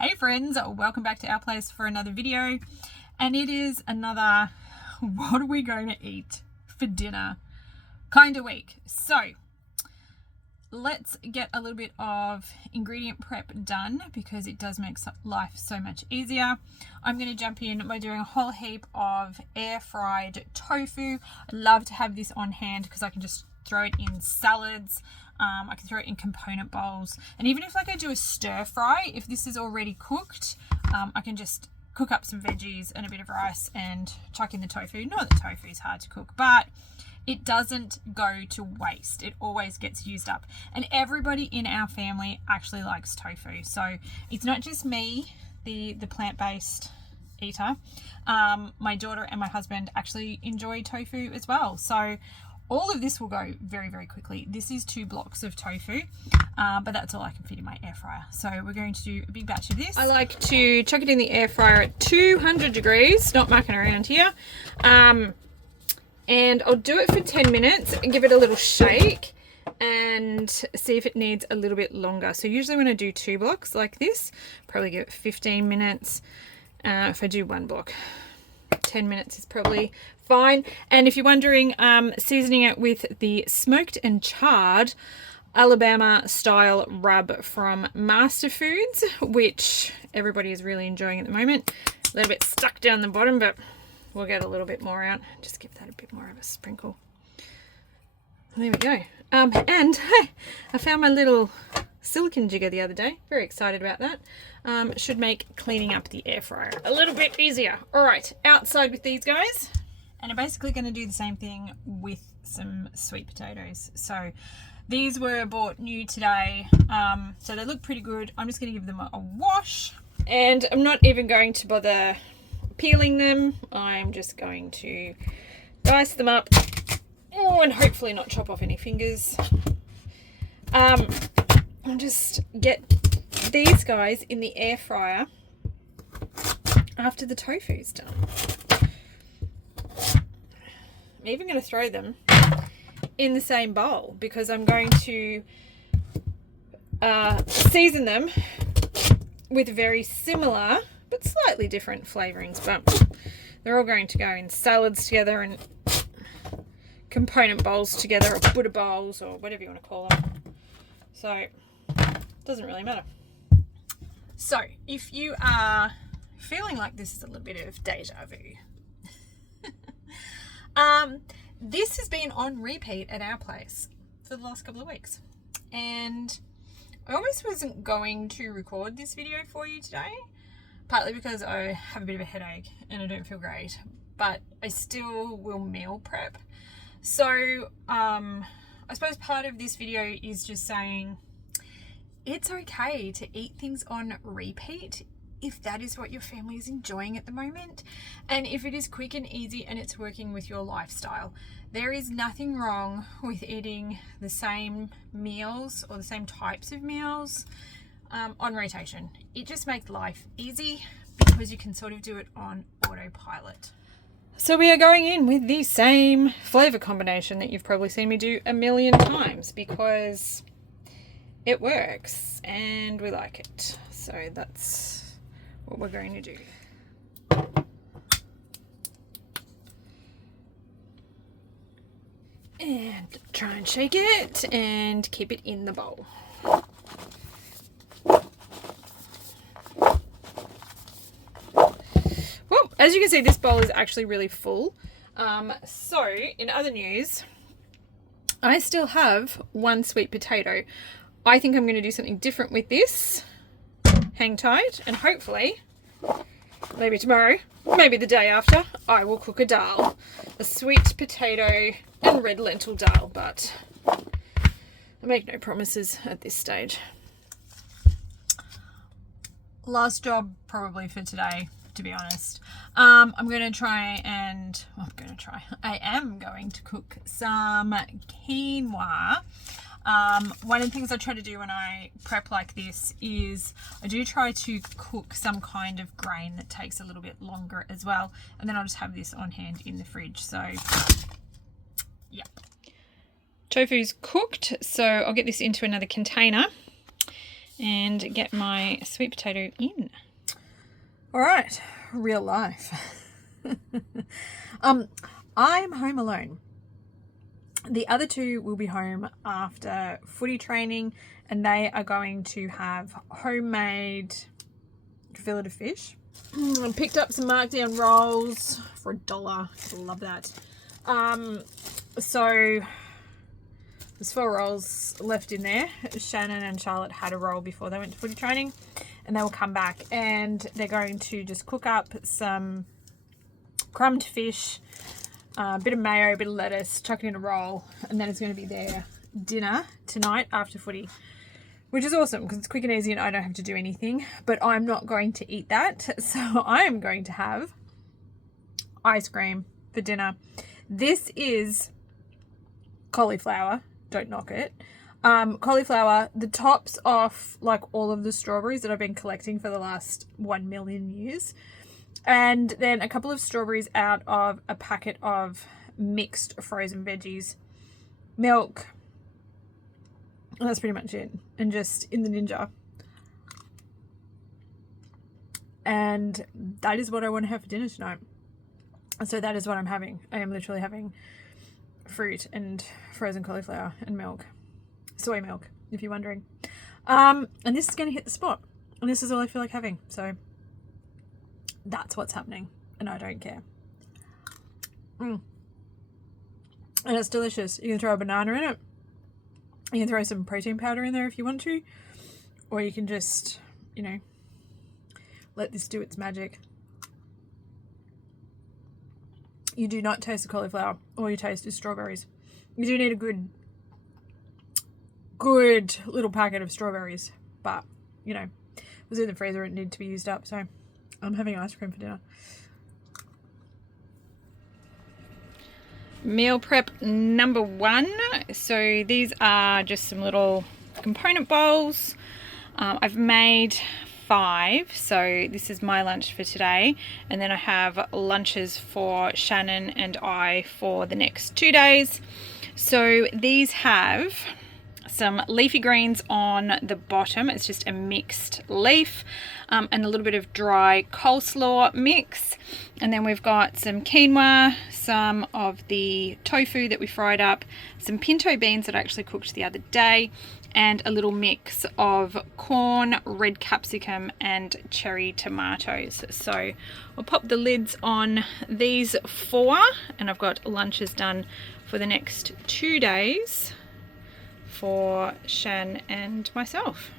Hey friends, welcome back to our place for another video, and it is another what are we going to eat for dinner kind of week. So let's get a little bit of ingredient prep done because it does make life so much easier. I'm going to jump in by doing a whole heap of air fried tofu. I love to have this on hand because I can just throw it in salads. I can throw it in component bowls, and even if like I do a stir fry, if this is already cooked, I can just cook up some veggies and a bit of rice and chuck in the tofu. Not that tofu is hard to cook, but it doesn't go to waste. It always gets used up, and everybody in our family actually likes tofu. So it's not just me, the plant-based eater. My daughter and my husband actually enjoy tofu as well. So all of this will go very, very quickly. This is 2 blocks of tofu, but that's all I can fit in my air fryer. So we're going to do a big batch of this. I like to chuck it in the air fryer at 200 degrees, not mucking around here. And I'll do it for 10 minutes and give it a little shake and see if it needs a little bit longer. So usually when I do 2 blocks like this, probably give it 15 minutes. If I do 1 block, 10 minutes is probably fine. And if you're wondering, seasoning it with the smoked and charred Alabama style rub from Master Foods, which everybody is really enjoying at the moment. A little bit stuck down the bottom, but we'll get a little bit more out. Just give that a bit more of a sprinkle. There we go. And hey, I found my little silicone jigger the other day. Very excited about that. Should make cleaning up the air fryer a little bit easier. All right, outside with these guys. And I'm basically going to do the same thing with some sweet potatoes. So these were bought new today. So they look pretty good. I'm just going to give them a wash. And I'm not even going to bother peeling them. I'm just going to dice them up. Oh, and hopefully not chop off any fingers. I'll just get these guys in the air fryer after the tofu's done. I'm even going to throw them in the same bowl because I'm going to season them with very similar but slightly different flavorings, but they're all going to go in salads together and component bowls together, or Buddha bowls, or whatever you want to call them. So it doesn't really matter. So if you are feeling like this is a little bit of deja vu, this has been on repeat at our place for the last couple of weeks, and I almost wasn't going to record this video for you today, partly because I have a bit of a headache and I don't feel great, but I still will meal prep. So I suppose part of this video is just saying it's okay to eat things on repeat if that is what your family is enjoying at the moment, and if it is quick and easy and it's working with your lifestyle. There is nothing wrong with eating the same meals or the same types of meals on rotation. It just makes life easy because you can sort of do it on autopilot. So we are going in with the same flavor combination that you've probably seen me do a million times because it works and we like it. So that's what we're going to do. And try and shake it and keep it in the bowl. Well, as you can see, this bowl is actually really full. So in other news, I still have 1 sweet potato. I think I'm going to do something different with this. Hang tight, and hopefully, maybe tomorrow, maybe the day after, I will cook a dal. A sweet potato and red lentil dal, but I make no promises at this stage. Last job probably for today, to be honest. I am going to cook some quinoa. One of the things I try to do when I prep like this is I do try to cook some kind of grain that takes a little bit longer as well, and then I'll just have this on hand in the fridge. So yeah, tofu's cooked, so I'll get this into another container and get my sweet potato in. All right, real life. I'm home alone. The other two will be home after footy training, and they are going to have homemade fillet of fish. I picked up some markdown rolls for $1. I love that. So there's 4 rolls left in there. Shannon and Charlotte had a roll before they went to footy training, and they will come back and they're going to just cook up some crumbed fish, a bit of mayo, a bit of lettuce, chuck it in a roll, and then it's going to be their dinner tonight after footy, which is awesome because it's quick and easy and I don't have to do anything. But I'm not going to eat that, so I'm going to have ice cream for dinner. This is cauliflower, don't knock it. Cauliflower, the tops off like all of the strawberries that I've been collecting for the last 1 million years. And then a couple of strawberries out of a packet of mixed frozen veggies, milk, and that's pretty much it. And just in the Ninja. And that is what I want to have for dinner tonight. So that is what I'm having. I am literally having fruit and frozen cauliflower and milk. Soy milk, if you're wondering. And this is going to hit the spot. And this is all I feel like having. So that's what's happening, and I don't care. And it's delicious. You can throw a banana in it. You can throw some protein powder in there if you want to, or you can just, you know, let this do its magic. You do not taste the cauliflower. All you taste is strawberries. You do need a good little packet of strawberries, but you know, it was in the freezer, it needed to be used up, so I'm having ice cream for dinner. Meal prep number 1. So these are just some little component bowls. I've made 5, so this is my lunch for today, and then I have lunches for Shannon and I for the next 2 days. So these have some leafy greens on the bottom. It's just a mixed leaf, and a little bit of dry coleslaw mix. And then we've got some quinoa, some of the tofu that we fried up, some pinto beans that I actually cooked the other day, and a little mix of corn, red capsicum, and cherry tomatoes. So I'll pop the lids on these 4, and I've got lunches done for the next 2 days for Shan and myself.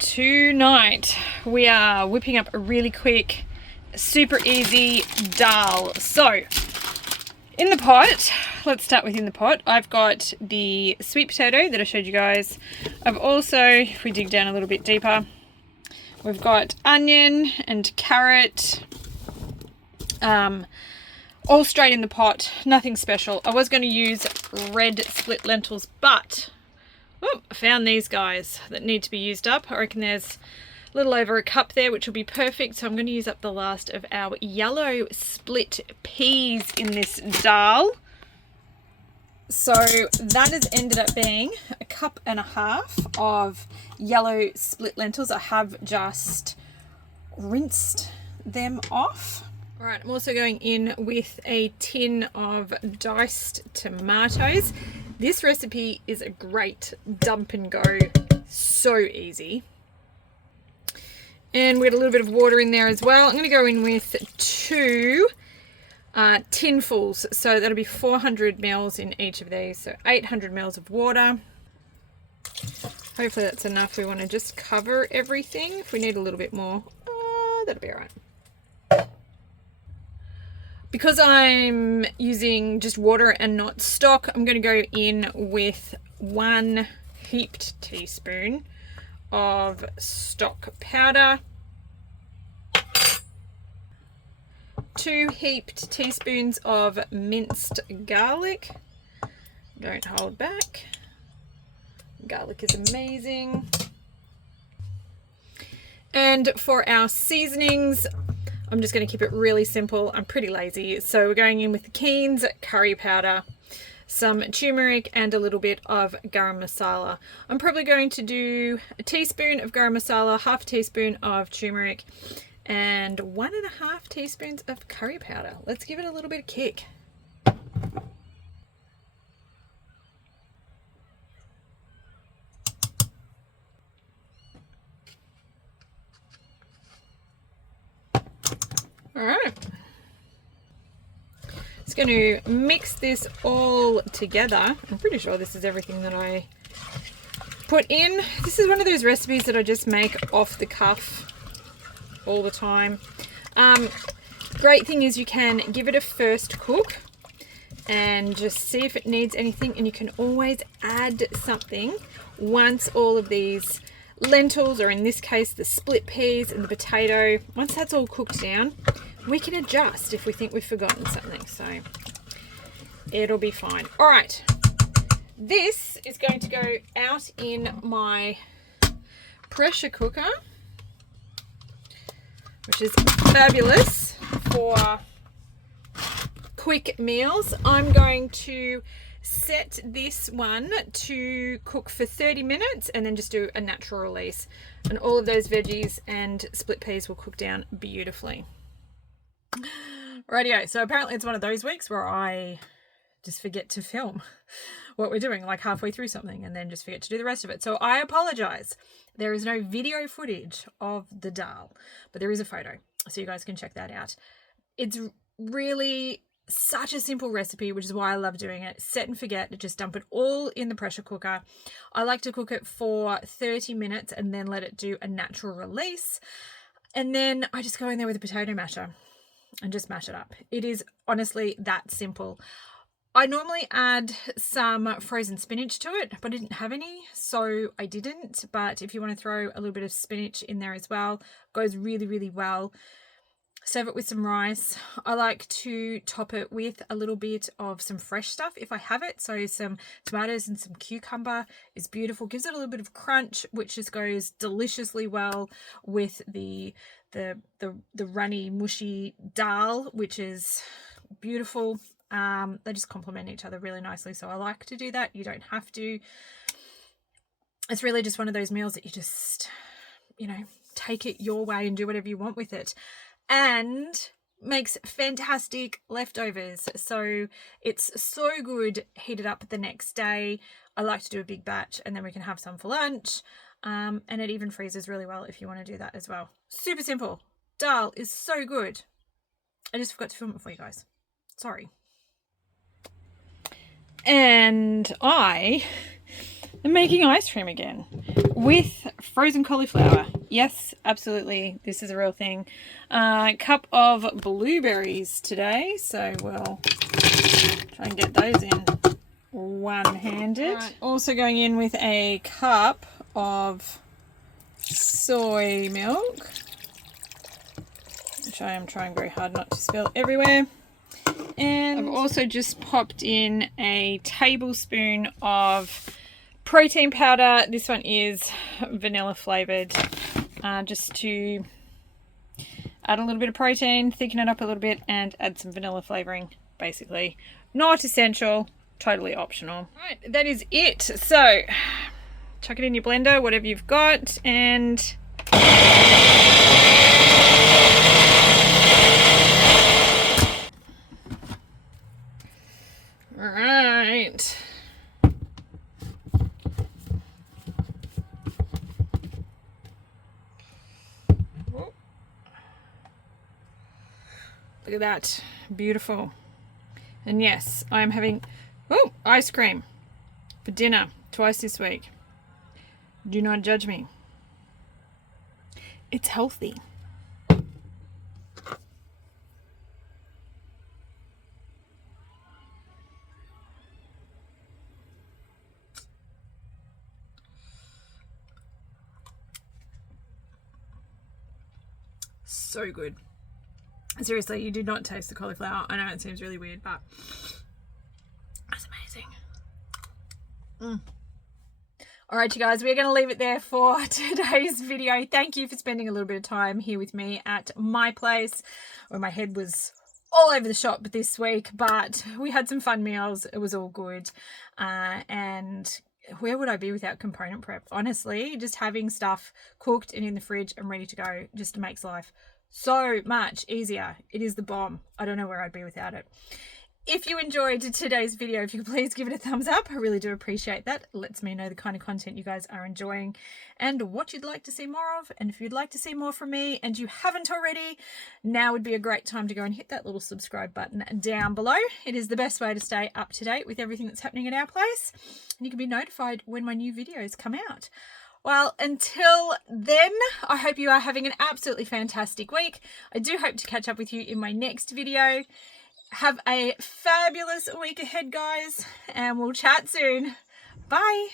Tonight we are whipping up a really quick, super easy dal. So in the pot, let's start with in the pot, I've got the sweet potato that I showed you guys. I've also, if we dig down a little bit deeper, we've got onion and carrot, all straight in the pot, nothing special. I was going to use red split lentils, but I found these guys that need to be used up. I reckon there's a little over a cup there, which will be perfect. So I'm going to use up the last of our yellow split peas in this dal. So that has ended up being a cup and a half of yellow split lentils. I have just rinsed them off. All right, I'm also going in with a tin of diced tomatoes. This recipe is a great dump and go, so easy. And we got a little bit of water in there as well. I'm going to go in with 2 tinfuls, so that'll be 400 mils in each of these, so 800 mils of water. Hopefully that's enough. We want to just cover everything. If we need a little bit more, that'll be all right. Because I'm using just water and not stock, I'm going to go in with 1 heaped teaspoon of stock powder, 2 heaped teaspoons of minced garlic. Don't hold back. Garlic is amazing. And for our seasonings, I'm just going to keep it really simple. I'm pretty lazy. So we're going in with the Keen's curry powder, some turmeric, and a little bit of garam masala. I'm probably going to do a teaspoon of garam masala, half a teaspoon of turmeric, and 1.5 teaspoons of curry powder. Let's give it a little bit of kick. All right. Just going to mix this all together. I'm pretty sure this is everything that I put in. This is one of those recipes that I just make off the cuff all the time. Great thing is you can give it a first cook and just see if it needs anything, and you can always add something once all of these lentils, or in this case the split peas and the potato, once that's all cooked down, we can adjust if we think we've forgotten something, so it'll be fine. All right, this is going to go out in my pressure cooker, which is fabulous for quick meals. I'm going to set this one to cook for 30 minutes and then just do a natural release, and all of those veggies and split peas will cook down beautifully. Rightio, so apparently it's one of those weeks where I just forget to film what we're doing, like halfway through something, and then just forget to do the rest of it. So I apologize. There is no video footage of the dal, but there is a photo, so you guys can check that out. It's really such a simple recipe, which is why I love doing it. Set and forget, just dump it all in the pressure cooker. I like to cook it for 30 minutes and then let it do a natural release. And then I just go in there with a potato masher and just mash it up. It is honestly that simple. I normally add some frozen spinach to it, but I didn't have any, so I didn't. But if you want to throw a little bit of spinach in there as well, goes really, really well. Serve it with some rice. I like to top it with a little bit of some fresh stuff if I have it. So some tomatoes and some cucumber is beautiful. Gives it a little bit of crunch, which just goes deliciously well with the runny, mushy dal, which is beautiful. They just complement each other really nicely. So I like to do that. You don't have to. It's really just one of those meals that you just, you know, take it your way and do whatever you want with it. And makes fantastic leftovers. So it's so good heated up the next day. I like to do a big batch and then we can have some for lunch. And it even freezes really well if you want to do that as well. Super simple. Dal is so good. I just forgot to film it for you guys. Sorry. And I am making ice cream again with frozen cauliflower. Yes, absolutely. This is a real thing. Cup of blueberries today. So we'll try and get those in one-handed. Right. Also going in with a cup of soy milk, which I am trying very hard not to spill everywhere. And I've also just popped in a tablespoon of protein powder. This one is vanilla flavored, just to add a little bit of protein, thicken it up a little bit, and add some vanilla flavoring. Basically not essential, totally optional. Right, that is it. So chuck it in your blender, whatever you've got, and all right. Look at that. Beautiful. And yes, I'm having ice cream for dinner twice this week. Do not judge me. It's healthy. So good. Seriously, you did not taste the cauliflower. I know it seems really weird, but that's amazing. All right, you guys, we're going to leave it there for today's video. Thank you for spending a little bit of time here with me at my place, where my head was all over the shop this week, but we had some fun meals. It was all good. And where would I be without component prep? Honestly, just having stuff cooked and in the fridge and ready to go just makes life so much easier. It is the bomb. I don't know where I'd be without it. If you enjoyed today's video, if you could please give it a thumbs up. I really do appreciate that. It lets me know the kind of content you guys are enjoying and what you'd like to see more of. And if you'd like to see more from me and you haven't already, now would be a great time to go and hit that little subscribe button down below. It is the best way to stay up to date with everything that's happening at our place. And you can be notified when my new videos come out. Well, until then, I hope you are having an absolutely fantastic week. I do hope to catch up with you in my next video. Have a fabulous week ahead, guys, and we'll chat soon. Bye.